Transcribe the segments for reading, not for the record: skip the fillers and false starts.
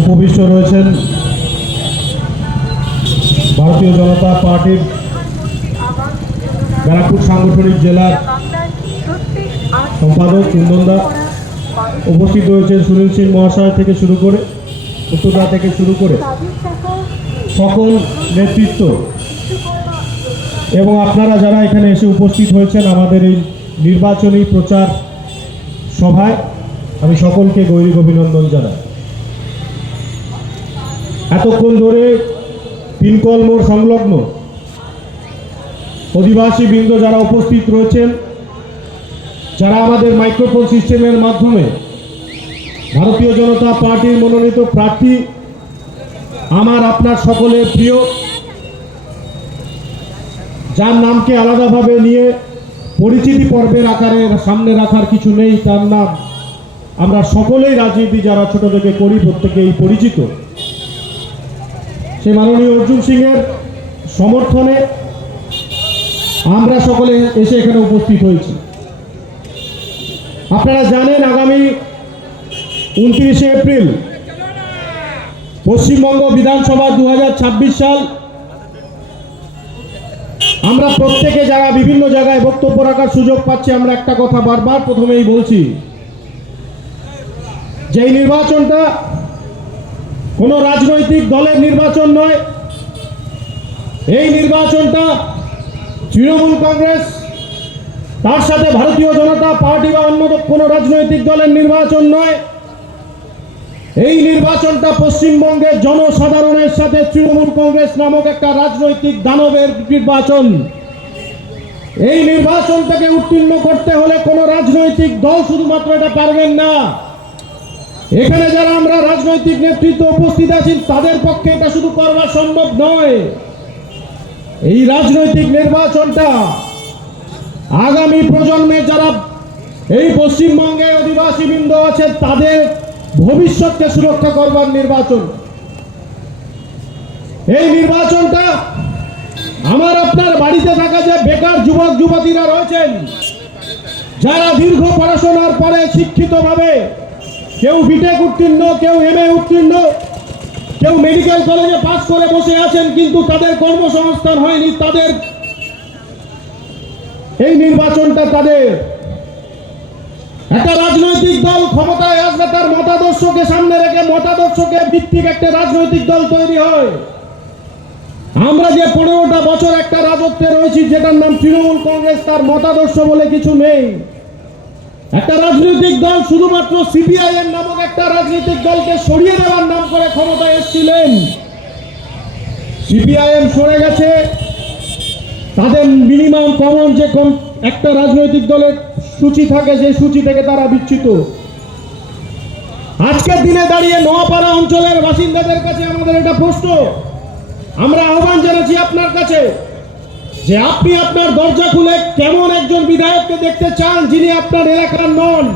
উপবিষ্ট রয়েছেন ভারতীয় জনতা পার্টির ব্যারাকপুর সাংগঠনিক জেলার সম্পাদক কুন্দনদা, উপস্থিত রয়েছেন সুনীল সিং মহাশয় থেকে শুরু করে উত্তরদা থেকে শুরু করে সকল নেতৃত্ব এবং আপনারা যারা এখানে এসে উপস্থিত হয়েছেন আমাদের এই নির্বাচনী প্রচার সভায়, আমি সকলকে গৈরিক অভিনন্দন জানাই। এতক্ষণ ধরে পিনকল মোড় সংলগ্ন অধিবাসী বৃন্দ যারা উপস্থিত রয়েছেন, যারা আমাদের মাইক্রোফোন সিস্টেমের মাধ্যমে ভারতীয় জনতা পার্টির মনোনীত প্রার্থী আমার আপনার সকলের প্রিয়, যার নামকে আলাদাভাবে নিয়ে পরিচিতি পর্বের আকারে সামনে রাখার কিছু নেই, তার নাম আমরা সকলেই রাজনীতি যারা ছোট থেকে করি প্রত্যেকেই পরিচিত। সে মাননীয় অর্জুন সিংয়ের সমর্থনে আমরা সকলে এসে এখানে উপস্থিত হয়েছি। আপনারা জানেন আগামী 29শে এপ্রিল পশ্চিমবঙ্গ বিধানসভা 2026 সাল। আমরা প্রত্যেকে যারা বিভিন্ন জায়গায় বক্তব্য রাখার সুযোগ পাচ্ছি, আমরা একটা কথা বারবার প্রথমেই বলছি যে এই নির্বাচনটা কোনো রাজনৈতিক দলের নির্বাচন নয়। এই নির্বাচনটা তৃণমূল কংগ্রেস, তার সাথে ভারতীয় জনতা পার্টি বা অন্য কোনো রাজনৈতিক দলের নির্বাচন নয়। এই নির্বাচনটা পশ্চিমবঙ্গের জনসাধারণের সাথে তৃণমূল কংগ্রেস নামক একটা রাজনৈতিক দানবের নির্বাচন। এই নির্বাচনটাকে উত্তীর্ণ করতে হলে কোনো রাজনৈতিক দল শুধুমাত্র এটা পারবেন না। এখানে যারা আমরা রাজনৈতিক নেতৃত্ব উপস্থিত আছেন তাদের পক্ষে এটা শুধু করা সম্ভব নয়। এই রাজনৈতিক নির্বাচনটা আগামী প্রজন্মে যারা এই পশ্চিমবঙ্গের অধিবাসী বৃন্দ আছে তাদের ভবিষ্যৎকে সুরক্ষা করবার নির্বাচন। এই নির্বাচনটা আমার আপনার বাড়িতে থাকা যে বেকার যুবক যুবতীরা রয়েছেন, যারা দীর্ঘ পড়াশোনার পরে শিক্ষিতভাবে কেউ বিটেক উত্তীর্ণ, কেউ এমএ উত্তীর্ণ, কেউ মেডিকেল কলেজে পাস করে বসে আছেন কিন্তু তাদের কর্মসংস্থান হয়নি, তাদের এই নির্বাচনটা তাদের। একটা রাজনৈতিক দল ক্ষমতায় আসলে তার মতাদর্শকে সামনে রেখে মতাদর্শকে ভিত্তিক একটা রাজনৈতিক দল তৈরি হয়। আমরা যে 15টা বছর একটা রাজত্বে রয়েছি যেটার নাম তৃণমূল কংগ্রেস, তার মতাদর্শ বলে কিছু নেই। একটা রাজনৈতিক দল শুধুমাত্র সিপিআইএম নামক একটা রাজনৈতিক দলকে সরিয়ে দেওয়ার নাম করে ক্ষমতায় এসেছিলেন। সিপিআইএম সরে গেছে, তাদের মিনিমাম কমন যে একটা রাজনৈতিক দলের সূচি থাকে সেই সূচি থেকে তারা বিচ্যুত। আজকের দিনে দাঁড়িয়ে নোয়াপাড়া অঞ্চলের বাসিন্দাদের কাছে আমাদের এটা প্রশ্ন, আমরা আহ্বান জানাচ্ছি আপনার কাছে যে আপনি আপনার দরজা খুলে কেমন একজন বিধায়ককে দেখতে চান যিনি আপনার এলাকার নন।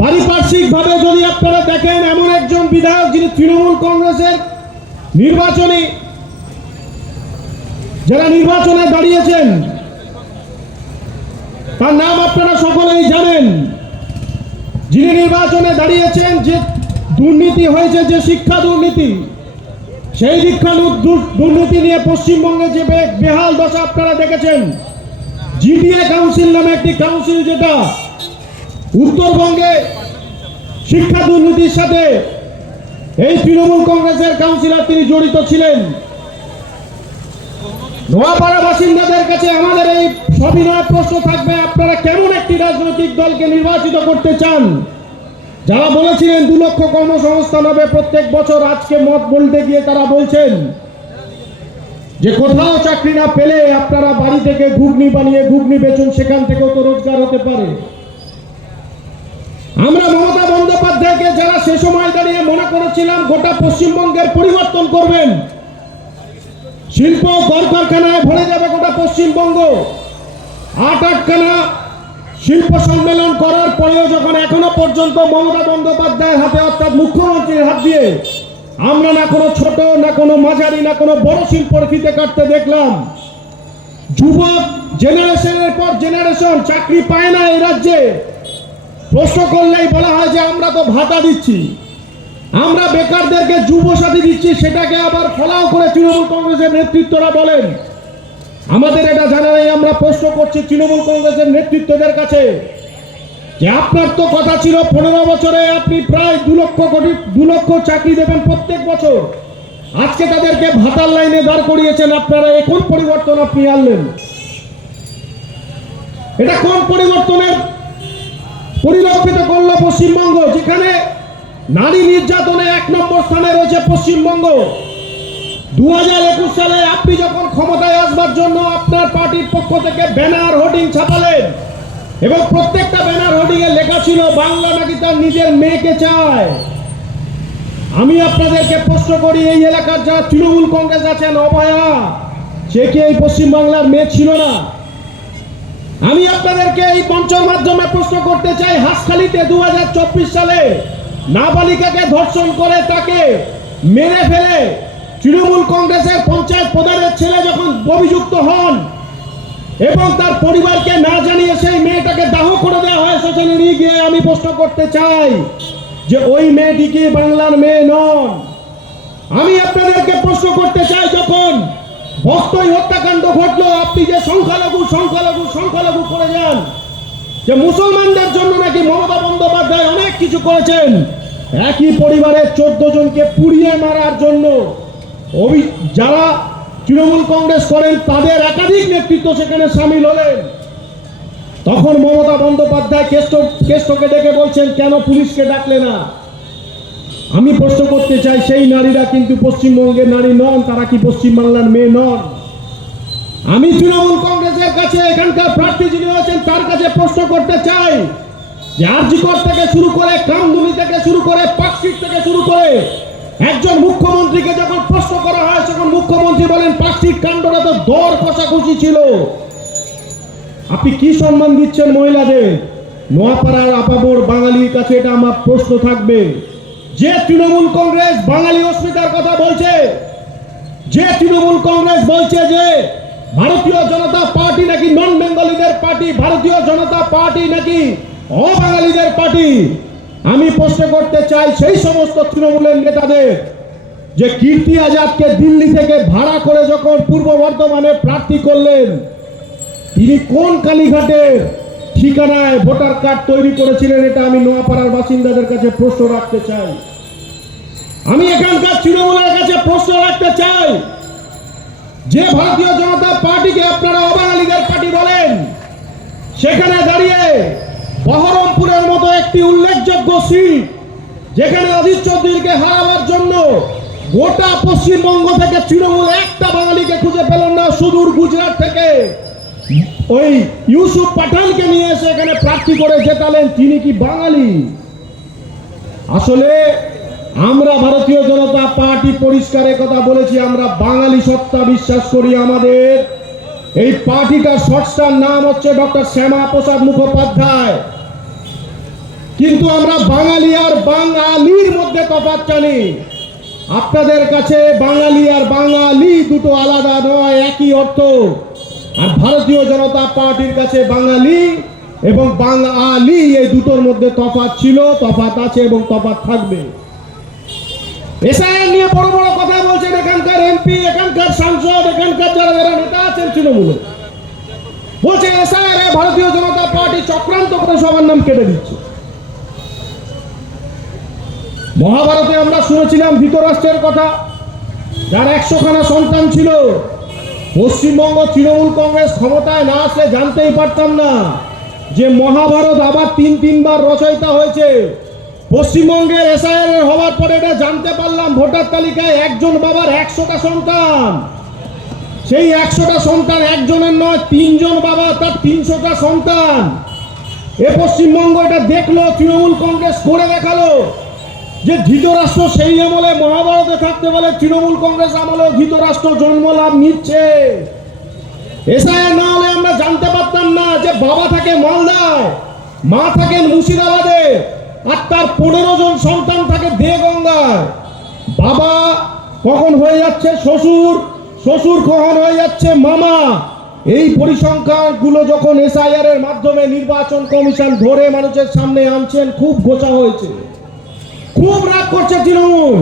পারিপার্শ্বিক ভাবে যদি আপনারা দেখেন এমন একজন বিধায়ক যিনি তৃণমূল কংগ্রেসের নির্বাচনে যারা নির্বাচনে দাঁড়িয়েছেন তার নাম আপনারা সকলেই জানেন। যিনি নির্বাচনে দাঁড়িয়েছেন, যে দুর্নীতি হয়েছে, যে শিক্ষা দুর্নীতি, সেই শিক্ষা দুর্নীতি নিয়ে পশ্চিমবঙ্গে যে বেহাল দশা আপনারা দেখেছেন। জিটিএ কাউন্সিল নামে একটি কাউন্সিল যেটা উত্তরবঙ্গে শিক্ষা দুর্নীতির সাথে এই তৃণমূল কংগ্রেসের কাউন্সিলর তিনি জড়িত ছিলেন। নোয়াপাড়া বাসিন্দাদের কাছে আমাদের এই সবিনয় প্রশ্ন থাকবে, আপনারা কেমন একটি রাজনৈতিক দলকে নির্বাচিত করতে চান? যারা বলেছিলেন 2 লক্ষ কর্মসংস্থান হবে প্রত্যেক বছর, আজকে মত বলতে গিয়ে তারা বলছেন যে কোথাও চাকরি না পেলে আপনারা বাড়ি থেকে ঘুগনি বানিয়ে ঘুগনি বেচুন, সেখান থেকেও তো রোজগার হতে পারে। আমরা মমতা বন্দ্যোপাধ্যায়কে যারা সে সময় দাঁড়িয়ে মনে করেছিলাম গোটা পশ্চিমবঙ্গের পরিবর্তন করবেন, শিল্প কলকারখানায় ভরে যাবে গোটা পশ্চিমবঙ্গ, 8-8খানা শিল্প সম্মেলন করার পরেও যখন এখনো পর্যন্ত মমতা বন্দ্যোপাধ্যায়ের হাতে অর্থাৎ মুখ্যমন্ত্রীর হাত দিয়ে আমরা না কোনো ছোট, না কোনো মাঝারি, না কোনো বড় শিল্পর ফিতে কাটতে দেখলাম। যুবক জেনারেশনের পর জেনারেশন চাকরি পায় না এই রাজ্যে। প্রশ্ন করলেই বলা হয় যে আমরা তো ভাতা দিচ্ছি। আমরা বেকারদেরকে যুবসাথী দিচ্ছি, সেটাকে আবার ফলাও করে তৃণমূল কংগ্রেসের নেতৃত্বরা বলেন। আমাদের এটা জানা নেই। আমরা প্রশ্ন করছি তৃণমূল কংগ্রেসের নেতৃত্বদের কাছে যে আপনার তো কথা ছিল 15 বছরে আপনি প্রায় 2 লক্ষ চাকরি দেবেন প্রত্যেক বছর। আজকে তাদেরকে ভাতার লাইনে দাঁড় করিয়েছেন আপনারা। কোন পরিবর্তন আপনি আনলেন? এটা কোন পরিবর্তনের পরিলক্ষিত করলো পশ্চিমবঙ্গ, যেখানে নারী নির্যাতনে 1 নম্বর স্থানে রয়েছে পশ্চিমবঙ্গ। 2021 সালে আপনি যখন ক্ষমতায় আসবার জন্য আপনার পার্টির পক্ষ থেকে ব্যানার হোর্ডিং ছাপালেন এবং প্রত্যেকটা ব্যানার হোর্ডিং এ লেখা ছিল বাংলা নাকি তার নিজের মেয়েকে চায়। আমি আপনাদেরকে প্রশ্ন করি, এই এলাকার যারা তৃণমূল কংগ্রেস আছেন, অভয়া সে কি এই পশ্চিমবাংলার মেয়ে ছিল না? আমি আপনাদেরকে এই মঞ্চের মাধ্যমে প্রশ্ন করতে চাই, হাসখালিতে 2024 সালে নাবালিকাকে ধর্ষণ করে তাকে মেরে ফেলে তৃণমূল কংগ্রেসের পঞ্চায়েত প্রধানের ছেলে যখন অভিযুক্ত হন এবং তার পরিবারকে না জানিয়ে সেই মেয়েটাকে দাহ করে দেওয়া হয় সেখানে নিয়ে গিয়ে, আমি প্রশ্ন করতে চাই যে ওই মেয়েটি কি বাংলার মেয়ে নন? আমি আপনাদেরকে প্রশ্ন করতে চাই, যখন বস্তুই হত্যাকাণ্ড ঘটলো, আপনি যে সংখ্যালঘু সংখ্যালঘু সংখ্যালঘু করে যান, যে মুসলমানদের জন্য নাকি মমতা বন্দ্যোপাধ্যায় অনেক কিছু করেছেন, একই পরিবারের 14 জনকে পুড়িয়ে মারার জন্য যারা তৃণমূল কংগ্রেস করেন তাদের একাধিক নেতৃত্ব সেখানে সামিল হলেন। তখন মমতা বন্দ্যোপাধ্যায় কেষ্টকে ডেকে বলছেন কেন পুলিশকে ডাকলে না? আমি প্রশ্ন করতে চাই, সেই নারীরা কিন্তু পশ্চিমবঙ্গের নারী নন, তারা কি পশ্চিমবাংলার মেয়ে নন? আমি তৃণমূল কংগ্রেসের কাছে, এখানকার প্রার্থী যিনি আছেন তার কাছে প্রশ্ন করতে চাই যে আরজিকর থেকে শুরু করে, কামদুনি থেকে শুরু করে, পার্কস্ট্রিট থেকে শুরু করে, একজন মুখ্যমন্ত্রীকে যখন প্রশ্ন করা হয় তখন মুখ্যমন্ত্রী বলেন পার্কস্ট্রিট কাণ্ডটা তো দর কষাকষি ছিল। আপনি কি সম্মান দিচ্ছেন মহিলাদের? নোয়াপাড়ার আপামর বাঙালির কাছে এটা আমার প্রশ্ন থাকবে, যে তৃণমূল কংগ্রেস বাঙালি অস্মিতার কথা বলছে, যে তৃণমূল কংগ্রেস বলছে যে ভারতীয় জনতা পার্টি নাকি নন বেঙ্গলিদের পার্টি, ভারতীয় জনতা পার্টি নাকি অবাঙালিদের পার্টি, আমি প্রশ্ন করতে চাই সেই সমস্ত তৃণমূলের নেতাদের যে কীর্তি আজাদকে দিল্লি থেকে ভাড়া করে যখন পূর্ব বর্ধমানে প্রার্থী করলেন, তিনি কোন কালীঘাটের ঠিকানায় ভোটার কার্ড তৈরি করেছিলেন? এটা আমি নোয়াপাড়ার বাসিন্দাদের কাছে প্রশ্ন রাখতে চাই। আমি এখানকার তৃণমূলের কাছে প্রশ্ন রাখতে চাই, যে ভারতীয় জনতা পার্টিকে আপনারা অবাঙালিদের পার্টি বলেন, সেখানে দাঁড়িয়ে বহরমপুরের মতো একটি উল্লেখযোগ্য সিট, যেখানে অজিত চৌধুরীকে হারাবার জন্য গোটা পশ্চিমবঙ্গ থেকে তৃণমূল একটা বাঙালিকে খুঁজে পেলেন না, সুদূর গুজরাট থেকে ওই ইউসুফ পাঠানকে নিয়ে এসে এখানে প্রার্থী করে জেতালেন, তিনি কি বাঙালি? আসলে আমরা ভারতীয় জনতা পার্টি পরিষ্কার কথা বলেছি, আমরা বাঙালি সত্তা বিশ্বাস করি। আমাদের এই পার্টিটার শর্টস্টার নাম হচ্ছে ডক্টর শ্যামা প্রসাদ মুখোপাধ্যায়। কিন্তু আমরা বাঙালি আর বাঙালির মধ্যে তফাৎ জানি। আপনাদের কাছে বাঙালি আর বাঙালি দুটো আলাদা নয়, একই অর্থ। আর ভারতীয় জনতা পার্টির কাছে বাঙালি এবং বাঙালি এই দুটোর মধ্যে তফাৎ ছিল, তফাৎ আছে এবং তফাৎ থাকবে। এসআইআর নিয়ে বড় বড় কথা বলছেন এখানকার এমপি, এখানকার সাংসদ, এখানকার যারা যারা নেতা আছেন তৃণমূলে, বলছে এসআইআর ভারতীয় জনতা পার্টি চক্রান্ত করে সবার নাম কেটে দিচ্ছে। মহাভারতে আমরা শুনেছিলাম ধৃতরাষ্ট্রের কথা, যার 100 খানা সন্তান ছিল। পশ্চিমবঙ্গ তৃণমূল কংগ্রেস ক্ষমতায় না আসলে জানতেই পারতাম না যে মহাভারত আবার 3 বার রচয়িতা হয়েছে। পশ্চিমবঙ্গের এসআইআর হওয়ার পরে এটা জানতে পারলাম, ভোটার তালিকায় একজন বাবার 100টা সন্তান। সেই 100টা সন্তান একজনের নয়, 3 জন বাবা, তার 300টা সন্তান। এ পশ্চিমবঙ্গ এটা দেখলো, তৃণমূল কংগ্রেস করে দেখালো যে ধৃতরাষ্ট্র সেই আমলে মহাভারতে থাকতে বলে তৃণমূল কংগ্রেস আমলে ধৃতরাষ্ট্র জন্ম লাভ নিচ্ছে। এসআইআর না হলে আমরা জানতে পারতাম না যে বাবা থাকে মালদায়, মা থাকেন মুর্শিদাবাদে, আর তার 15 জন সন্তান থাকে দেগঙ্গায়। বাবা কখন হয়ে যাচ্ছে শ্বশুর, শ্বশুর কখন হয়ে যাচ্ছে মামা। এই পরিসংখ্যানগুলো যখন এসআইআর এর মাধ্যমে নির্বাচন কমিশন ধরে মানুষের সামনে আনছেন, খুব গোছা হয়েছে, খুব রাগ করছে তৃণমূল।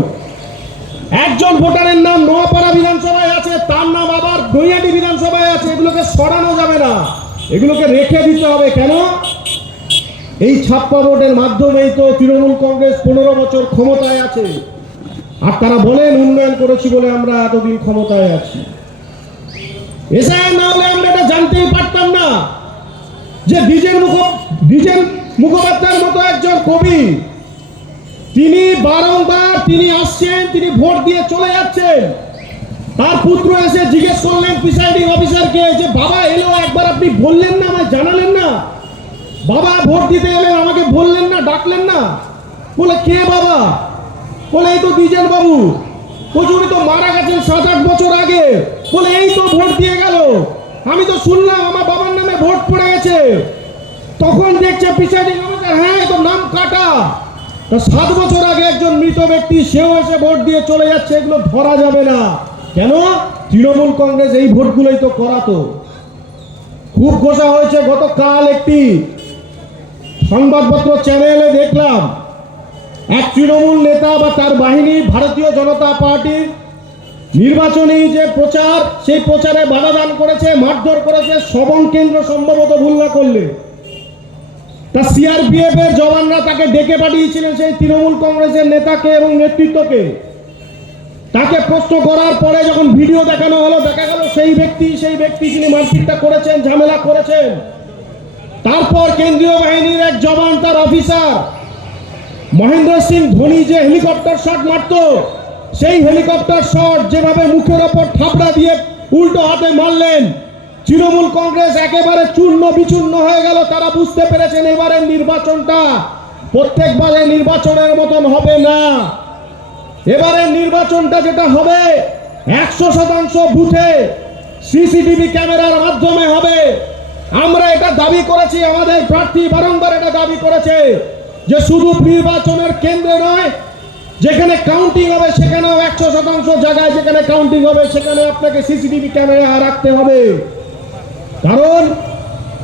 একজন ভোটারের নাম নোয়াপাড়া বিধানসভায় আছে, তার নাম আবার নৈহাটি বিধানসভায় আছে। এগুলোকে সরানো যাবে না, এগুলোকে রেখে দিতে হবে। কেন? এই ছাপ্পা ভোটের মাধ্যমেই তো তৃণমূল কংগ্রেস 15 বছর ক্ষমতায় আছে, আর তারা বলেন উন্নয়ন করেছি বলে আমরা এতদিন ক্ষমতায় আছি। এসআইআর না হলে আমরা এটা জানতেই পারতাম না যে দ্বিজেন মুখোপাধ্যায়ের মতো একজন কবি, তিনি বারংবার তিনি আসছেন, তিনি ভোট দিয়ে চলে যাচ্ছেন। তার পুত্র এসে জিজ্ঞেস করলেন প্রিসাইডিং অফিসারকে যে বাবা এলো, একবার আপনি বললেন না, আমায় জানালেন না? বাবা ভোট দিতে এলেন, আমাকে বললেন না, ডাকলেন না? বলে কে বাবা? বলে এই তো দ্বিজেন বাবু। উনি তো মারা গেছেন 7-8 বছর আগে। বলে এই তো ভোট দিয়ে গেল, আমি তো শুনলাম আমার বাবার নামে ভোট পড়ে গেছে। তখন দেখছে প্রিসাইডিং অফিসার, হ্যাঁ তো নাম কাটা। 7 বছর আগে একজন মৃত ব্যক্তি, সেও এসে ভোট দিয়ে চলে যাচ্ছে। এগুলো ধরা যাবে না। কেন? তৃণমূল কংগ্রেস এই ভোটগুলোই তো করাতো। খুব ঘোষা হয়েছে। গতকাল একটি সংবাদপত্র চ্যানেলে দেখলাম এক তৃণমূল নেতা বা তার বাহিনী ভারতীয় জনতা পার্টির নির্বাচনী যে প্রচার, সেই প্রচারে বাধা দান করেছে, মারধর করেছে। শ্রবণ কেন্দ্র সম্ভবত ভুল না করলে তা সিআরপিএফ এর জওয়ানরা তাকে ডেকে পাঠিয়েছিলেন সেই তৃণমূল কংগ্রেসের নেতাকে এবং নেতৃত্বকে। তাকে প্রশ্ন করার পরে যখন ভিডিও দেখানো হলো, দেখা গেল সেই ব্যক্তি যিনি মারপিটটা করেছেন, ঝামেলা করেছেন। তারপর কেন্দ্রীয় বাহিনীর এক জওয়ান, তার অফিসার মহেন্দ্র সিং ধোনি যে হেলিকপ্টার শট মারত, সেই হেলিকপ্টার শট যেভাবে মুখের ওপর থাপড়া দিয়ে উল্টো হাতে মারলেন, তৃণমূল কংগ্রেস একেবারে চূর্ণ বিচূর্ণ হয়ে গেল। তারা বুঝতে পেরেছেন এবারের নির্বাচনটা প্রত্যেকবারের নির্বাচনের মতন হবে না। এবারের নির্বাচনটা যেটা হবে 100% বুথে সিসিটিভি ক্যামেরার মাধ্যমে হবে। আমরা এটা দাবি করেছি, আমাদের প্রার্থী বারংবার এটা দাবি করেছে যে শুধু নির্বাচনের কেন্দ্রে নয়, যেখানে কাউন্টিং হবে সেখানেও 100% জায়গায় যেখানে কাউন্টিং হবে সেখানে আপনাকে সিসিটিভি ক্যামেরা রাখতে হবে। কারণ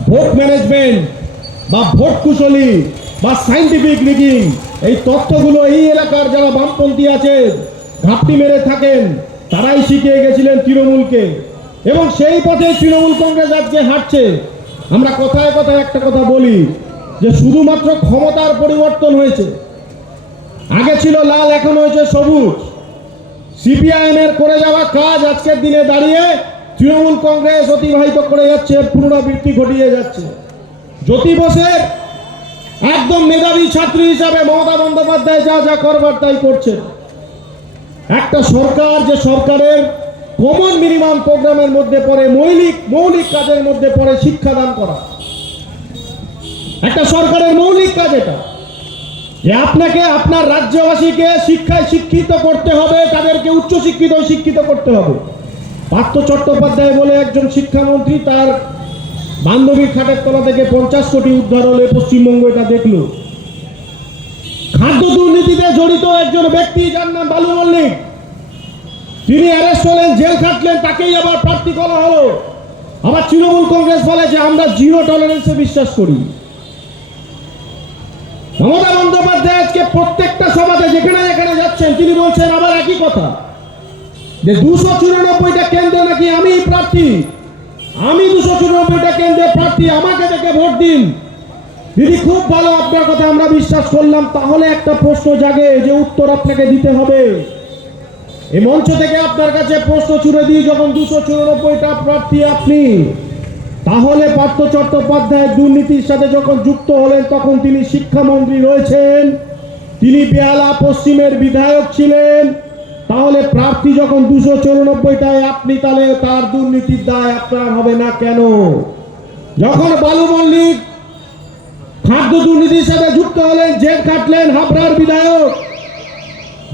ভোট ম্যানেজমেন্ট বা ভোট কুশলী বা সাইন্টিফিক রিগিং, এই তথ্যগুলো এই এলাকার যারা বামপন্থী আছে, ঘাপটি মেরে থাকেন, তারাই শিখিয়ে গেছিলেন তৃণমূলকে, এবং সেই পথে তৃণমূল কংগ্রেস আজকে হাঁটছে। আমরা কথায় কথায় একটা কথা বলি যে শুধুমাত্র ক্ষমতার পরিবর্তন হয়েছে। আগে ছিল লাল, এখন হয়েছে সবুজ। সিপিআইএম এর করে যাওয়া কাজ আজকের দিনে দাঁড়িয়ে তৃণমূল কংগ্রেস অতিবাহিত করে যাচ্ছে, পুনরাবৃত্তি ঘটিয়ে যাচ্ছে। জ্যোতি বসের একদম মেধাবী ছাত্রী হিসাবে মমতা বন্দ্যোপাধ্যায় যা যা করবার তাই করছেন। একটা সরকার, যে সরকারের কমন মিনিমাম প্রোগ্রামের মধ্যে পড়ে, মৌলিক কাজের মধ্যে পড়ে শিক্ষাদান করা। একটা সরকারের মৌলিক কাজ এটা, যে আপনাকে আপনার রাজ্যবাসীকে শিক্ষায় শিক্ষিত করতে হবে, তাদেরকে উচ্চশিক্ষিত শিক্ষিত করতে হবে। পার্থ চট্টোপাধ্যায় বলে একজন শিক্ষামন্ত্রী, তার বান্ধবীর খাটের তলা থেকে 50 কোটি উদ্ধার হলে পশ্চিমবঙ্গ এটা দেখল। খাদ্য দুর্নীতিতে জড়িত একজন ব্যক্তি, যার নাম বালু মল্লিক, তিনি অ্যারেস্ট হলেন, জেল খাটলেন, তাকেই আবার প্রার্থী করা হলো। আবার তৃণমূল কংগ্রেস বলে যে আমরা জিরো টলারেন্সে বিশ্বাস করি। মমতা বন্দ্যোপাধ্যায় আজকে প্রত্যেকটা সভাতে যেখানে যেখানে যাচ্ছেন তিনি বলছেন আবার একই কথা, যে 294টা কেন্দ্রে নাকি আমি প্রার্থী, আমি 294টা কেন্দ্রে প্রার্থী, আমাকে দেখে ভোট দিন। দিদি খুব ভালো, আপনার কথা আমরা বিশ্বাস করলাম। তাহলে একটা প্রশ্ন জাগে, যে উত্তর আপনাকে দিতে হবে। এই মঞ্চ থেকে আপনার কাছে প্রশ্ন ছুড়ে দিই, যখন 294টা প্রার্থী আপনি, তাহলে পার্থ চট্টোপাধ্যায় দুর্নীতির সাথে যখন যুক্ত হলেন তখন তিনি শিক্ষামন্ত্রী রয়েছেন, তিনি বেহালা পশ্চিমের বিধায়ক ছিলেন। তাহলে প্রার্থী যখন 294টায় আপনি, তাহলে তার দুর্নীতির দায় আপনার হবে না কেন? যখন বালু মল্লিক খাদ্য দুর্নীতির সাথে যুক্ত হলেন, জেল কাটলেন, হাবড়ার বিধায়ক,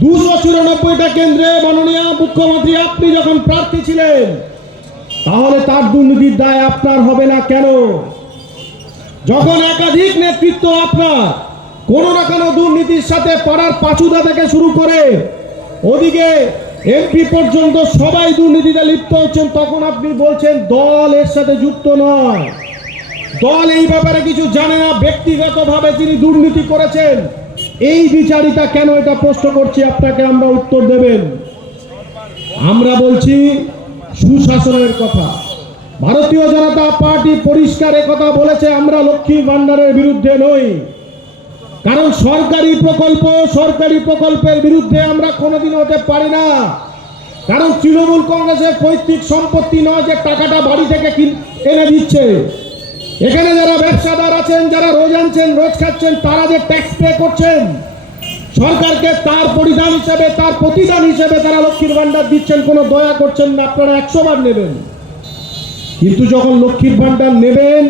294টা কেন্দ্রে মাননীয় মুখ্যমন্ত্রী আপনি যখন প্রার্থী ছিলেন, তাহলে তার দুর্নীতির দায় আপনার হবে না কেন? যখন একাধিক নেতৃত্ব আপনার কোনো না কোনো দুর্নীতির সাথে, পাড়ার পাচুদা থেকে শুরু করে ওদিকে এমপি পর্যন্ত সবাই দুর্নীতিতে লিপ্ত হচ্ছেন, তখন আপনি বলছেন দল এর সাথে যুক্ত নয়, দল এই ব্যাপারে কিছু জানে না, ব্যক্তিগতভাবে তিনি দুর্নীতি করেছেন, এই বিচারিতা কেন, এটা প্রশ্ন করছি আপনাকে, আমরা উত্তর দেবেন। আমরা বলছি সুশাসনের কথা। ভারতীয় জনতা পার্টি পরিষ্কার কথা বলেছে, আমরা লক্ষ্মীর ভান্ডারের বিরুদ্ধে নই। কারণ সরকারি প্রকল্পের বিরুদ্ধে আমরা কোনোদিন হতে পারি না। কারণ তৃণমূল কংগ্রেসের পৈতৃক সম্পত্তি নয় যে টাকাটা বাড়ি থেকে এনে দিচ্ছে। এখানে যারা ব্যবসাদার আছেন, যারা রোজ আনছেন, রোজ খাচ্ছেন, তারা যে ট্যাক্স পে করছেন সরকারকে, তার পরিধান হিসেবে, তার প্রতিদান হিসেবে তারা লক্ষ্মীর ভান্ডার দিচ্ছেন। কোনো দয়া করছেন না, আপনারা 100 বার নেবেন। কিন্তু যখন লক্ষ্মীর ভান্ডার নেবেন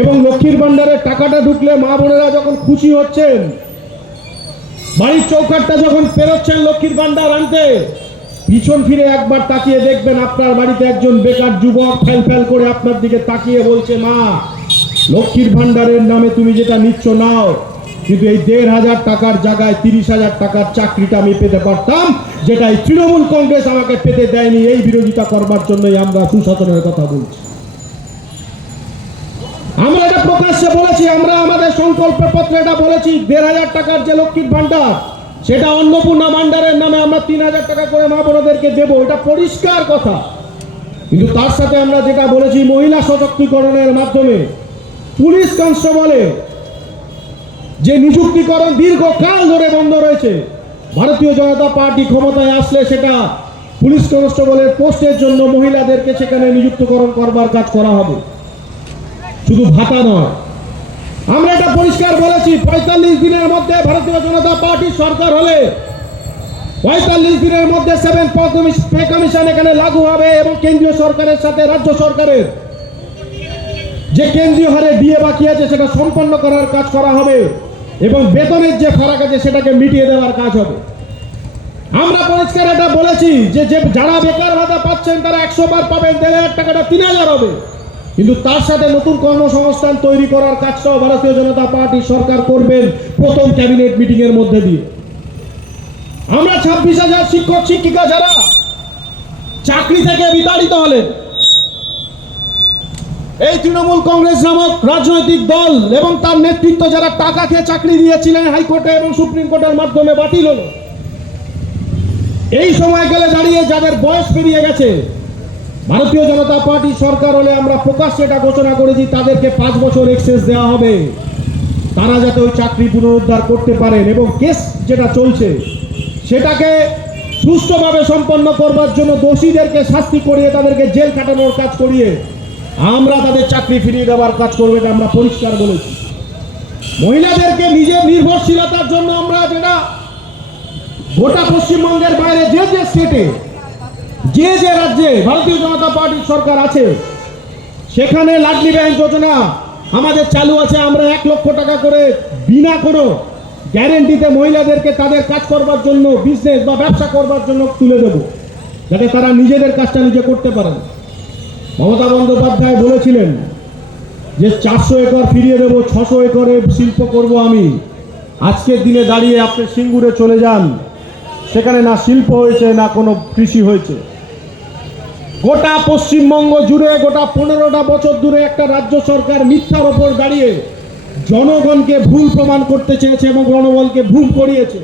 এবং লক্ষ্মীর ভান্ডারের টাকাটা ঢুকলে মা বোনেরা যখন খুশি হচ্ছেন, বাড়ির চৌকাঠটা যখন পেরোচ্ছেন লক্ষ্মীর ভান্ডার আনতে, পিছন ফিরে একবার তাকিয়ে দেখবেন আপনার বাড়িতে একজন বেকার যুবক ফ্যাল করে আপনার দিকে তাকিয়ে বলছে, মা লক্ষ্মীর ভান্ডারের নামে তুমি যেটা নিচ্ছ নাও, কিন্তু এই 1,500 টাকার জায়গায় 30,000 টাকার চাকরিটা আমি পেতে পারতাম, যেটা এই তৃণমূল কংগ্রেস আমাকে পেতে দেয়নি। এই বিরোধিতা করবার জন্যই আমরা সুশাসনের কথা বলছি। আমরা এটা প্রকাশ্যে বলেছি, আমরা আমাদের সংকল্প পত্রে এটা বলেছি, 1,500 টাকার যে লক্ষ্মীর ভান্ডার, সেটা অন্নপূর্ণা ভান্ডারের নামে আমরা 3,000 টাকা করে মা বোনদেরকে দেবো, এটা পরিষ্কার কথা। কিন্তু তার সাথে আমরা যেটা বলেছি, মহিলা সশক্তিকরণের মাধ্যমে পুলিশ কনস্টেবলের যে নিযুক্তিকরণ দীর্ঘকাল ধরে বন্ধ রয়েছে, ভারতীয় জনতা পার্টি ক্ষমতায় আসলে সেটা পুলিশ কনস্টেবলের পোস্টের জন্য মহিলাদেরকে সেখানে নিযুক্তকরণ করবার কাজ করা হবে, শুধু ভাতা নয়। আমরা এটা পরিষ্কার বলেছি, 45 দিনের মধ্যে ভারতীয় জনতা পার্টির সরকার হলে 45 দিনের মধ্যে 7 পে কমিশন এখানে লাগু হবে এবং কেন্দ্রীয় সরকারের সাথে রাজ্য সরকারের যে কেন্দ্রীয় হারে ডিএ বাকি আছে সেটা সম্পন্ন করার কাজ করা হবে এবং বেতনের যে ফারাক আছে সেটাকে মিটিয়ে দেওয়ার কাজ হবে। আমরা পরিষ্কার এটা বলেছি যে যারা বেকার ভাতা পাচ্ছেন তারা 100 বার পাবেন, 1,500 টাকাটা 3,000 হবে। কিন্তু তার সাথে নতুন কর্মসংস্থান তৈরি করার কাজটাও ভারতীয় জনতা পার্টি সরকার করবেন প্রথম ক্যাবিনেট মিটিং এর মধ্যে দিয়ে। আমরা 26,000 শিক্ষক শিক্ষিকা যারা চাকরি থেকে বিতাড়িত হলেন, এই তৃণমূল কংগ্রেস নামক রাজনৈতিক দল এবং তার নেতৃত্ব যারা টাকা খেয়ে চাকরি দিয়েছিলেন হাইকোর্টে এবং সুপ্রিম কোর্টের মাধ্যমে বাতিল হলো, এই সময় গেলে দাঁড়িয়ে যাদের বয়স পেরিয়ে গেছে, ভারতীয় জনতা পার্টি সরকার হলে আমরা প্রকাশ্যে এটা ঘোষণা করেছি তাদেরকে 5 বছর এক্সেস দেওয়া হবে, তারা যাতে ওই চাকরি পুনরুদ্ধার করতে পারেন এবং কেস যেটা চলছে সেটাকে সুষ্ঠুভাবে সম্পন্ন করবার জন্য দোষীদেরকে শাস্তি করিয়ে তাদেরকে জেল কাটানোর কাজ করিয়ে আমরা তাদের চাকরি ফিরিয়ে দেওয়ার কাজ করবো, এটা আমরা পরিষ্কার বলেছি। মহিলাদেরকে নিজের নির্ভরশীলতার জন্য আমরা যেটা গোটা পশ্চিমবঙ্গের বাইরে যে যে স্টেটে যে রাজ্যে ভারতীয় জনতা পার্টির সরকার আছে সেখানে লাডলি ব্যাংক যোজনা আমাদের চালু আছে। আমরা 1 লক্ষ টাকা করে বিনা কোনো গ্যারেন্টিতে মহিলাদেরকে তাদের কাজ করবার জন্য, বিজনেস বা ব্যবসা করবার জন্য তুলে দেব, যাতে তারা নিজেদের কাজটা নিজে করতে পারেন। মমতা বন্দ্যোপাধ্যায় বলেছিলেন যে 400 একর ফিরিয়ে দেবো, 600 একরে শিল্প করব আমি। আজকের দিনে দাঁড়িয়ে আপনি সিঙ্গুরে চলে যান, সেখানে না শিল্প হয়েছে না কোনো কৃষি হয়েছে। গোটা পশ্চিমবঙ্গ জুড়ে গোটা 15টা বছর ধরে একটা রাজ্য সরকার মিথ্যার ওপর দাঁড়িয়ে জনগণকে ভুল প্রমাণ করতে চেয়েছে এবং জনগণকে ভুল করিয়েছে।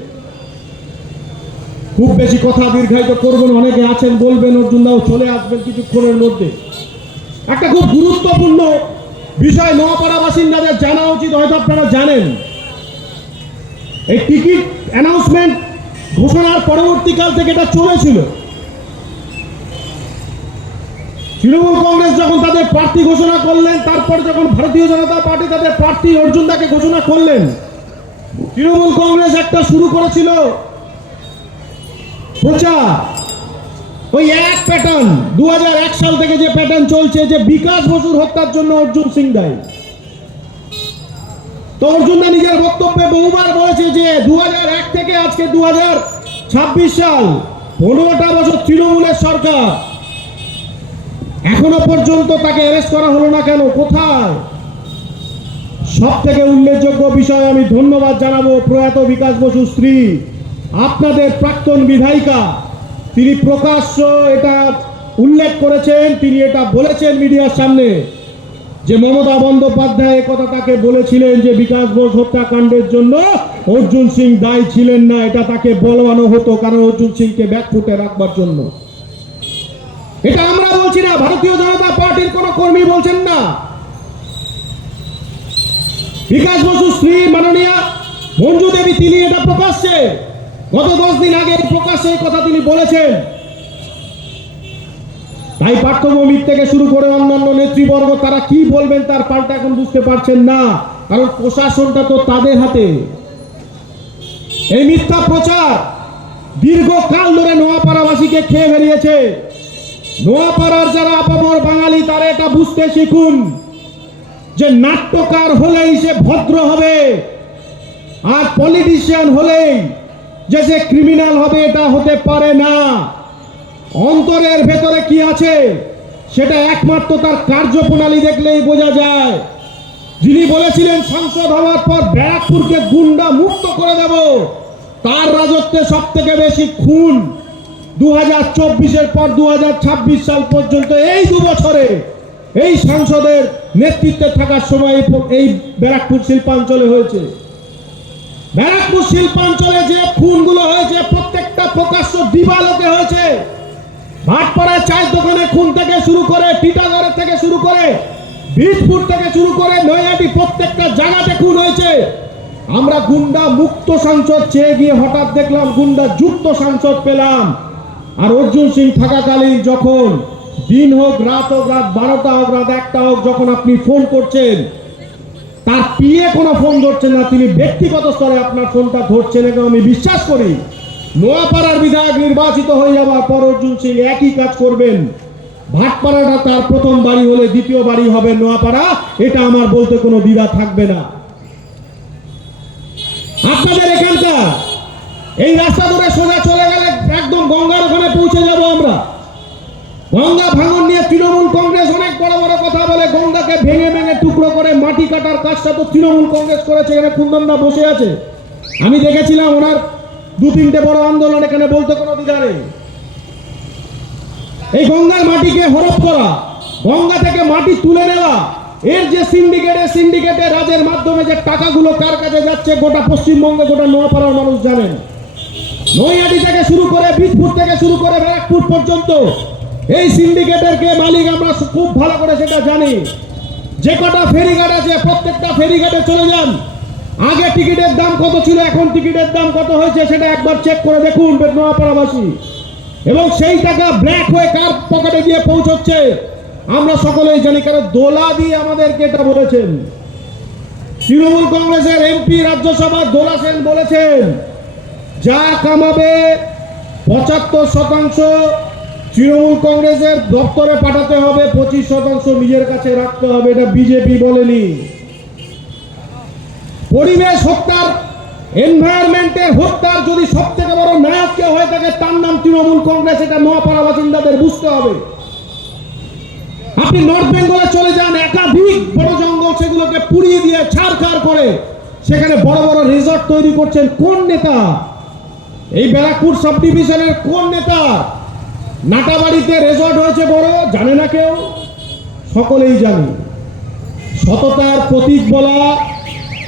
খুব বেশি কথা দীর্ঘায়িত করবেন, অনেকে আছেন বলবেন, অর্জুন দাও চলে আসবেন কিছুক্ষণের মধ্যে। একটা খুব গুরুত্বপূর্ণ বিষয় নোয়াপাড়া বাসিন্দাদের জানা উচিত, হয়তো আপনারা জানেন, এই টিকিট অ্যানাউন্সমেন্ট ঘোষণার পরবর্তীকাল থেকে এটা চলেছিল। তৃণমূল কংগ্রেস যখন তাদের প্রার্থী ঘোষণা করলেন, তারপর যখন ভারতীয় জনতা পার্টি তাদের প্রার্থী অর্জুন দাকে ঘোষণা করলেন, তৃণমূল কংগ্রেস একটা শুরু করেছিল প্রচার, ওই এক প্যাটার্ন 2001 সাল থেকে যে প্যাটার্ন চলছে যে বিকাশ বসুর হত্যার জন্য অর্জুন সিং দায়ী। তো অর্জুন দা নিজের বক্তব্যে বহুবার বলেছে যে 2001 থেকে আজকে 2026 সাল, 15টা বছর তৃণমূলের সরকার, এখনো পর্যন্ত তাকে অ্যারেস্ট করা হলো না কেন, কোথায়? সব থেকে উল্লেখযোগ্য বিষয় আমি ধন্যবাদ জানাবো প্রয়াত বিকাশ বসুর স্ত্রী, আপনাদের প্রাক্তন বিধায়িকা, তিনি প্রকাশ্য এটা উল্লেখ করেছেন, তিনি এটা বলেছেন মিডিয়ার সামনে যে মমতা বন্দ্যোপাধ্যায় কথা তাকে বলেছিলেন যে বিকাশ বোস হত্যাকাণ্ডের জন্য অর্জুন সিং দায়ী ছিলেন না, এটা তাকে বলবানো হতো, কারণ অর্জুন সিংকে ব্যাকফুটে রাখবার জন্য। এটা আমরা বলছি না, ভারতীয় জনতা পার্টির কোন কর্মী বলছেন না। বিকাশ বসু স্ত্রী মাননীয়া মঞ্জু দেবী তিনি এটা প্রকাশ্যে গত 10 দিন আগে প্রকাশ্যে এই কথা তিনি বলেছেন। তাই পার্থ ভৌমিক থেকে শুরু করে অন্যান্য নেতৃবর্গ তারা কি বলবেন তার পাল্টা এখন বুঝতে পারছেন না, কারণ প্রশাসনটা তো তাদের হাতে। এই মিথ্যা প্রচার দীর্ঘকাল ধরে নোয়াপাড়াবাসীকে খেয়ে বেরিয়েছে। নোয়াপাড়ার যারা আপামর বাঙালি তারা এটা বুঝতে শিখুন যে নাট্যকার হলেই সে ভদ্র হবে, আর পলিটিশিয়ান হলেই যে সে ক্রিমিনাল হবে এটা হতে পারে না। অন্তরের ভেতরে কি আছে সেটা একমাত্র তার কার্যপ্রণালী দেখলেই বোঝা যায়। যিনি বলেছিলেন সংসদ হওয়ার পর ব্যারাকপুরকে গুন্ডা মুক্ত করে দেব, তার রাজত্বে সব থেকে বেশি খুন 2024-এর পর 2026 সাল পর্যন্ত এই 2 বছরে এই সংসদের নেতৃত্বে থাকার সময় এই ব্যারাকপুর শিল্পাঞ্চলে হয়েছে। ব্যারাকপুর শিল্পাঞ্চলে যে খুনগুলো হয়েছে প্রত্যেকটা প্রকাশ্য দিবালোকে হয়েছে। ভাটপাড়ায় চায়ের দোকানে খুন থেকে শুরু করে, টিটাগড় থেকে শুরু করে, বীজপুর থেকে শুরু করে নৈহাটি প্রত্যেকটা জায়গাতে খুন হয়েছে। আমরা গুন্ডা মুক্ত সংসদ চেয়ে গিয়ে হঠাৎ দেখলাম গুন্ডা যুক্ত সংসদ পেলাম। আর অর্জুন সিং থাকাকালীন যখন দিন হোক রাত হোক, রাত 12টা হোক রাত 1টা হোক, যখন আপনি ফোন করছেন তার পিএ কোনো ফোন ধরছেন না, তিনি ব্যক্তিগত স্তরে আপনার ফোনটা ধরছেন। এবং আমি বিশ্বাস করি নোয়াপাড়ার বিধায়ক নির্বাচিত হয়ে যাওয়ার পর অর্জুন সিং একই কাজ করবেন। ভাটপাড়াটা তার প্রথম বাড়ি হলে দ্বিতীয় বাড়ি হবে নোয়াপাড়া, এটা আমার বলতে কোনো দ্বিধা থাকবে না। আপনাদের এখানকার এই রাস্তা ধরে সোজা চলে গেলে একদম গঙ্গার ওখানে পৌঁছে যাব আমরা। গঙ্গা ভাঙন নিয়ে তৃণমূল কংগ্রেস অনেক বড় বড় কথা বলে, গঙ্গাকে ভেঙে ভেঙে টুকরো করে মাটি কাটার কাজটা তো তৃণমূল কংগ্রেস করেছে। এখানে কুন্দনদা বসে আছে, আমি দেখেছিলাম ওনার 2-3টে বড় আন্দোলন, এখানে বলতে কোনো দ্বিধা নেই। এই গঙ্গার মাটিকে হরপ করা, গঙ্গা থেকে মাটি তুলে নেওয়া, এর যে সিন্ডিকেটে রাজের মাধ্যমে যে টাকাগুলো কার কাছে যাচ্ছে গোটা পশ্চিমবঙ্গে, গোটা নোয়াপাড়ার মানুষ জানেন। নৈহাটি থেকে শুরু করে, বীজপুর থেকে শুরু করে ব্যারাকপুর পর্যন্ত এই সিন্ডিকেটের কে মালিক আমরা খুব ভালো করে সেটা জানি। যে কটা ফেরিঘাট আছে প্রত্যেকটা ফেরিঘাটে চলে যান, আগে টিকিটের দাম কত ছিল, এখন টিকিটের দাম কত হয়েছে সেটা একবার চেক করে দেখুন নোয়াপাড়াবাসী। এবং সেই টাকা ব্ল্যাক হয়ে কার পকেটে গিয়ে পৌঁছচ্ছে আমরা সকলেই জানি, কারণ দোলা দিয়ে আমাদেরকে এটা বলেছেন। তৃণমূল কংগ্রেসের এমপি রাজ্যসভার দোলা সেন বলেছেন যা কামাবে 75% তৃণমূল কংগ্রেসের দপ্তরে পাঠাতে হবে, 25% নিজের কাছে রাখতে হবে। এটা বিজেপি বলেনি। পরিবেশ হত্যার, এনভায়রনমেন্টের হত্যার যদি সব থেকে বড় নায়ক কেউ হয়ে থাকে তার নাম তৃণমূল কংগ্রেস, এটা নোয়াপাড়া বাসিন্দাদের বুঝতে হবে। আপনি নর্থ বেঙ্গলে চলে যান, একাধিক বড় জঙ্গল সেগুলোকে পুড়িয়ে দিয়ে ছাড়খাড় করে সেখানে বড় বড় রিসর্ট তৈরি করছেন কোন নেতা? এই ব্যারাকপুর সাব ডিভিশনের কোন নেতা? নাটাবাড়িতে রিসর্ট হয়েছে বড়, জানে না কেউ? সকলেই জানে। সততার প্রতীক বলা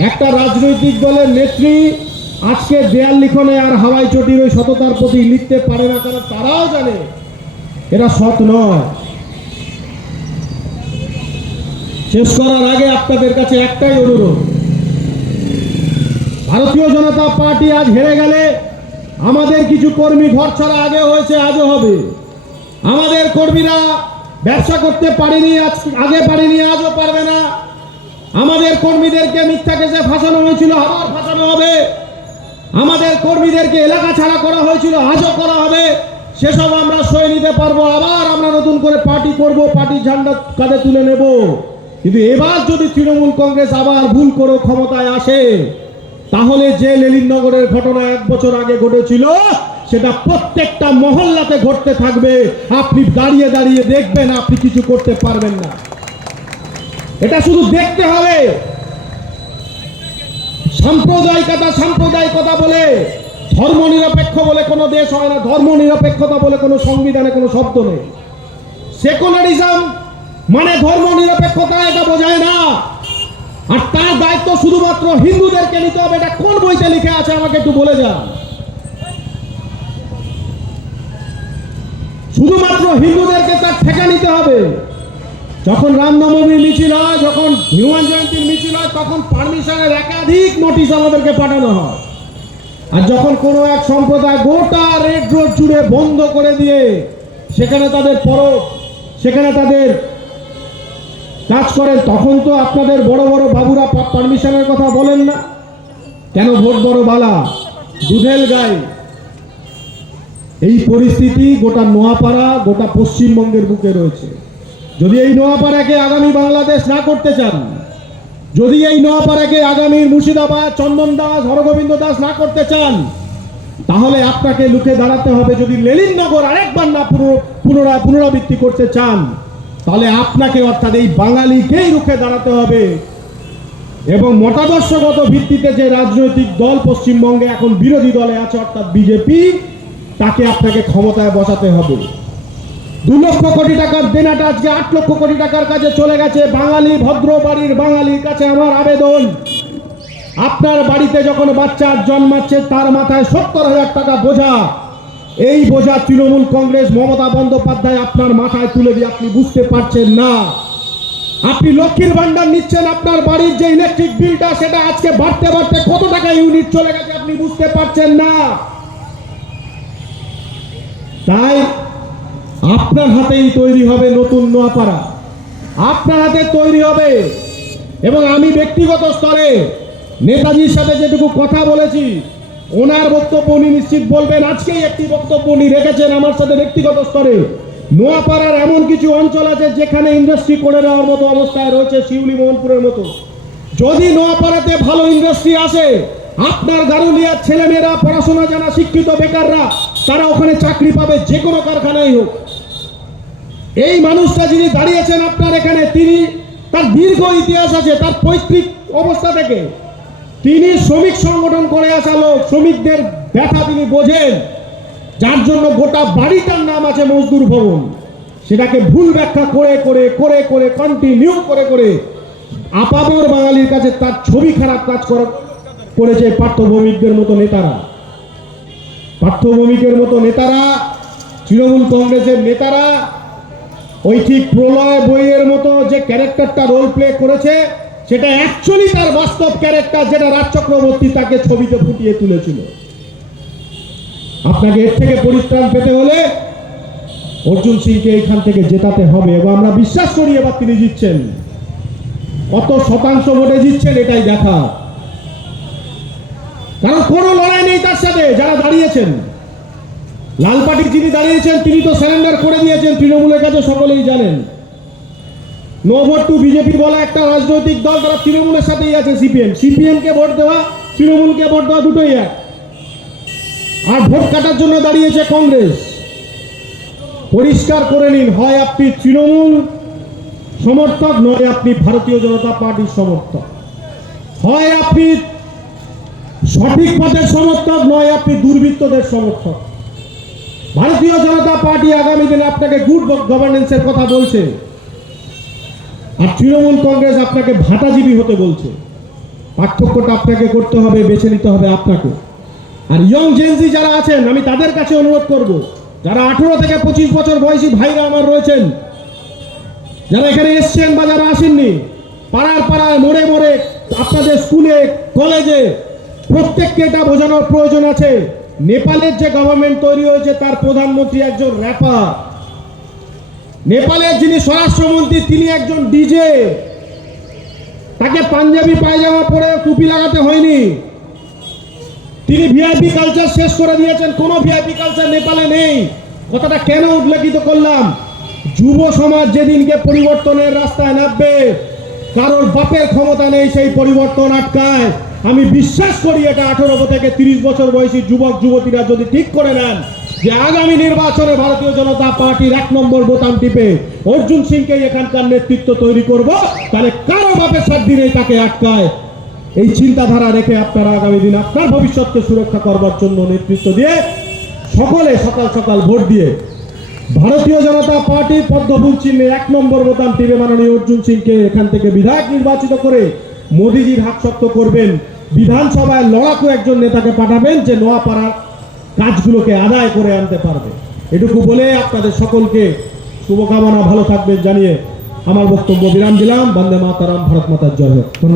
একটা রাজনৈতিক দলের নেত্রী আজকে দেয়াল লিখনে আর হাওয়াই চটির ওই সততার প্রতীক লিখতে পারে না, কারণ তারাও জানে এটা সৎ নয়। শেষ করার আগে আপনাদের কাছে একটাই অনুরোধ, ভারতীয় জনতা পার্টি আজ হেরে গেলে আমাদের কিছু কর্মী ঘর ছাড়া আগে হয়েছে, আজও হবে। আমাদের কর্মীরা ব্যবসা করতে পারেনি, আগে পারেনি, আজও পারবে না। আমাদের কর্মীদেরকে মিথ্যা কেসে ফাঁসানো হয়েছিল, আবার ফাঁসানো হবে। আমাদের কর্মীদেরকে এলাকা ছাড়া করা হয়েছিল, আজও করা হবে। সেসব আমরা সয়ে নিতে পারবো। আবার আমরা নতুন করে পার্টি করব, পার্টির ঝান্ডা কাঁধে তুলে নেব। কিন্তু এবার যদি তৃণমূল কংগ্রেস আবার ভুল করে ক্ষমতায় আসে, তাহলে যে লেলিনগরের ঘটনা 1 বছর আগে ঘটেছিল সেটা প্রত্যেকটা মহল্লাতে ঘটতে থাকবে। আপনি দাঁড়িয়ে দাঁড়িয়ে দেখবেন, আপনি কিছু করতে পারবেন না। এটা শুধু দেখতে হবে। সাম্প্রদায়িকতা বলে, ধর্ম নিরপেক্ষ বলে কোনো দেশ হয় না। ধর্ম নিরপেক্ষতা বলে কোনো সংবিধানে কোনো শব্দ নেই। সেকুলারিজম মানে ধর্ম নিরপেক্ষতা এটা বোঝায় না। আর তার দায়িত্ব শুধুমাত্র হিন্দুদেরকে নিতে হবে। এটা কোন বইতে লিখে আছে আমাকে একটু বলে যান। শুধুমাত্র হিন্দুদেরকে তার ঠেকা নিতে হবে। যখন রামনবমীর মিছিল হয়, যখন হনুমান জয়ন্তীর মিছিল হয়, তখন পারমিশনের একাধিক নোটিশ আমাদেরকে পাঠানো হয়। আর যখন কোনো এক সম্প্রদায় গোটা রেড রোড জুড়ে বন্ধ করে দিয়ে সেখানে তাদের পরব, সেখানে তাদের কাজ করেন, তখন তো আপনাদের বড় বড় বাবুরা পারমিশনের কথা বলেন না কেন? ভোট বড় বালা, দুধেল গায়ে। এই পরিস্থিতি গোটা নোয়াপাড়া, গোটা পশ্চিমবঙ্গের বুকে রয়েছে। যদি এই নোয়াপাড়াকে আগামী বাংলাদেশ না করতে চান, যদি এই নোয়াপাড়াকে আগামীর মুর্শিদাবাদ, চন্দন দাস, হরগোবিন্দ দাস না করতে চান, তাহলে আপনাকে লুকে দাঁড়াতে হবে। যদি লেলিননগর আরেকবার না পুনরাবৃত্তি করতে চান, তাহলে আপনাকে অর্থাৎ এই বাঙালিকেই রুখে দাঁড়াতে হবে। এবং মতাদর্শগত ভিত্তিতে যে রাজনৈতিক দল পশ্চিমবঙ্গে এখন বিরোধী দলে আছে অর্থাৎ বিজেপি, তাকে আপনাকে ক্ষমতায় বসাতে হবে। 2 লক্ষ কোটি টাকার দেনাটা আজকে 8 লক্ষ কোটি টাকার কাছে চলে গেছে। বাঙালি, ভদ্র বাড়ির বাঙালির কাছে আমার আবেদন, আপনার বাড়িতে যখন বাচ্চা জন্মাচ্ছে তার মাথায় 70,000 টাকা বোঝা, এই বোঝা তৃণমূল কংগ্রেস মমতা বন্দ্যোপাধ্যায় আপনার মাথায় তুলে দিয়ে আপনি বুঝতে পারছেন না। আপনি লক্ষ্মীর ভান্ডার নিচ্ছেন, আপনার বাড়ির যে ইলেকট্রিক বিলটা সেটা আজকে বাড়তে বাড়তে কত টাকা ইউনিট চলে গেছে আপনি বুঝতে পারছেন না। তাই আপনার হাতেই তৈরি হবে নতুন নোয়াপাড়া, আপনার হাতে তৈরি হবে। এবং আমি ব্যক্তিগত স্তরে নেতাজির সাথে যেটুকু কথা বলেছি, ওনার বক্তব্য উনি নিশ্চিত বলবেন। আজকেই একটি বক্তব্য উনি রেখেছেন আমার সাথে ব্যক্তিগত স্তরে। নোয়াপাড়ার এমন কিছু অঞ্চল আছে যেখানে ইন্ডাস্ট্রি করে নেওয়ার মতো অবস্থায় রয়েছে, শিউলি মোহনপুরের মতো। যদি নোয়াপাড়াতে ভালো ইন্ডাস্ট্রি আসে, আপনার গারুলিয়ার ছেলেমেয়েরা, পড়াশোনা জানা শিক্ষিত বেকাররা, তারা ওখানে চাকরি পাবে, যে কোনো কারখানায় হোক। এই মানুষটা যিনি দাঁড়িয়েছেন আপনার এখানে, তিনি, তার দীর্ঘ ইতিহাস আছে, তার পৈতৃক অবস্থা থেকে তিনি শ্রমিক সংগঠন করে আসা লোক, শ্রমিকদের ব্যথা তিনি বোঝেন, যার জন্য গোটা বাড়িটার নাম আছে মজদুর ভবন। সেটাকে ভুল ব্যাখ্যা করে করে করে করে কন্টিনিউ করে করে আপামর বাঙালির কাছে তার ছবি খারাপ কাজ করেছে পার্থভৌমিকদের মতো নেতারা। পার্থভৌমিকের মতো নেতারা, তৃণমূল কংগ্রেসের নেতারা ওই ঠিক প্রলয় বইয়ের মতো যে ক্যারেক্টারটা রোল প্লে করেছে, সেটা অ্যাকচুয়ালি তার বাস্তব ক্যারেক্টার, যেটা রাজ চক্রবর্তী তাকে ছবিতে ফুটিয়ে তুলেছিল। আপনাকে এর থেকে পরিত্রাণ পেতে হলে অর্জুন সিংকে এখান থেকে জেতাতে হবে। এবং আমরা বিশ্বাস করি এবার তিনি জিতছেন। কত শতাংশ ভোটে জিতছেন এটাই দেখা, কারণ কোনো লড়াই নেই তার সাথে। যারা দাঁড়িয়েছেন, লাল পার্টি যিনি দাঁড়িয়েছেন, তিনি তো সারেন্ডার করে দিয়েছেন তৃণমূলের কাছে, সকলেই জানেন। নো ভোট টু বিজেপি বলা একটা রাজনৈতিক দল, তারা তৃণমূলের সাথেই আছে। সিপিএম কে ভোট দেওয়া, তৃণমূলকে ভোট দেওয়া, দুটোই এক। আর ভোট কাটার জন্য দাঁড়িয়েছে কংগ্রেস। পরিষ্কার করে নিন, হয় আপনি তৃণমূল সমর্থক, নয় আপনি ভারতীয় জনতা পার্টির সমর্থক। হয় আপনি সঠিক পথের সমর্থক, নয় আপনি দুর্বৃত্তদের সমর্থক। ভারতীয় জনতা পার্টি আগামী দিনে আপনাকে গুড গভর্নেন্সের কথা বলছে, আর তৃণমূল কংগ্রেস আপনাকে ভাটাজীবী হতে বলছে। পার্থক্যটা আপনাকে করতে হবে, বেছে নিতে হবে আপনাকে। আর ইয়ং জেনজি যারা আছেন, আমি তাদের কাছে অনুরোধ করব, যারা 18 থেকে 25 বছর বয়সী ভাইরা আমার রয়েছেন, যারা এখানে এসছেন বা যারা আসেননি, পাড়ার পাড়ায়, মোড়ে মোড়ে, আপনাদের স্কুলে, কলেজে, প্রত্যেককে এটা বোঝানোর প্রয়োজন আছে। নেপালের যে গভর্নমেন্ট তৈরি হয়েছে, তার প্রধানমন্ত্রী একজন র্যাপার। নেপালের যিনি স্বরাষ্ট্রমন্ত্রী, তিনি একজন ডিজে। তাকে পাঞ্জাবি পায়জামা পরে টুপি লাগাতে হয়নি। তিনি ভিআইপি কালচার শেষ করে দিয়েছেন। কোনো ভিআইপি কালচার নেপালে নেই। কথাটা কেন উল্লেখিত করলাম? যুব সমাজ যেদিনকে পরিবর্তনের রাস্তায় নামবে, কারোর বাপের ক্ষমতা নেই সেই পরিবর্তন আটকায়। আমি বিশ্বাস করি এটা 18 থেকে 30 বছর বয়সী যুবক যুবতীরা যদি ঠিক করে নেন যে আগামী নির্বাচনে ভারতীয় জনতা পার্টির 1 নম্বর বোতাম টিপে অর্জুন সিংকে এখানকার নেতৃত্ব তৈরি করব, তাহলে কারো বাপের সাধ্যি নেই তাকে আটকায়। এই চিন্তাধারা রেখে আপনারা আগামী দিন আপনার ভবিষ্যৎকে সুরক্ষা করবার জন্য নেতৃত্ব দিয়ে সকলে সকাল সকাল ভোট দিয়ে ভারতীয় জনতা পার্টি পদ্মফুল চিহ্নে 1 নম্বর বোতাম টিপে মাননীয় অর্জুন সিংকে এখান থেকে বিধায়ক নির্বাচিত করে মোদিজির হাত শক্ত করবেন। বিধানসভায় লড়াকু একজন নেতাকে পাঠাবেন যে নোয়াপাড়ার কাজগুলোকে আদায় করে আনতে পারবে। এটুকু বলে আপনাদের সকলকে শুভকামনা, ভালো থাকবেন জানিয়ে আমার বক্তব্য বিরাম দিলাম। বন্দে মাতারাম, ভারত মাতার জয় হোক। ধন্যবাদ।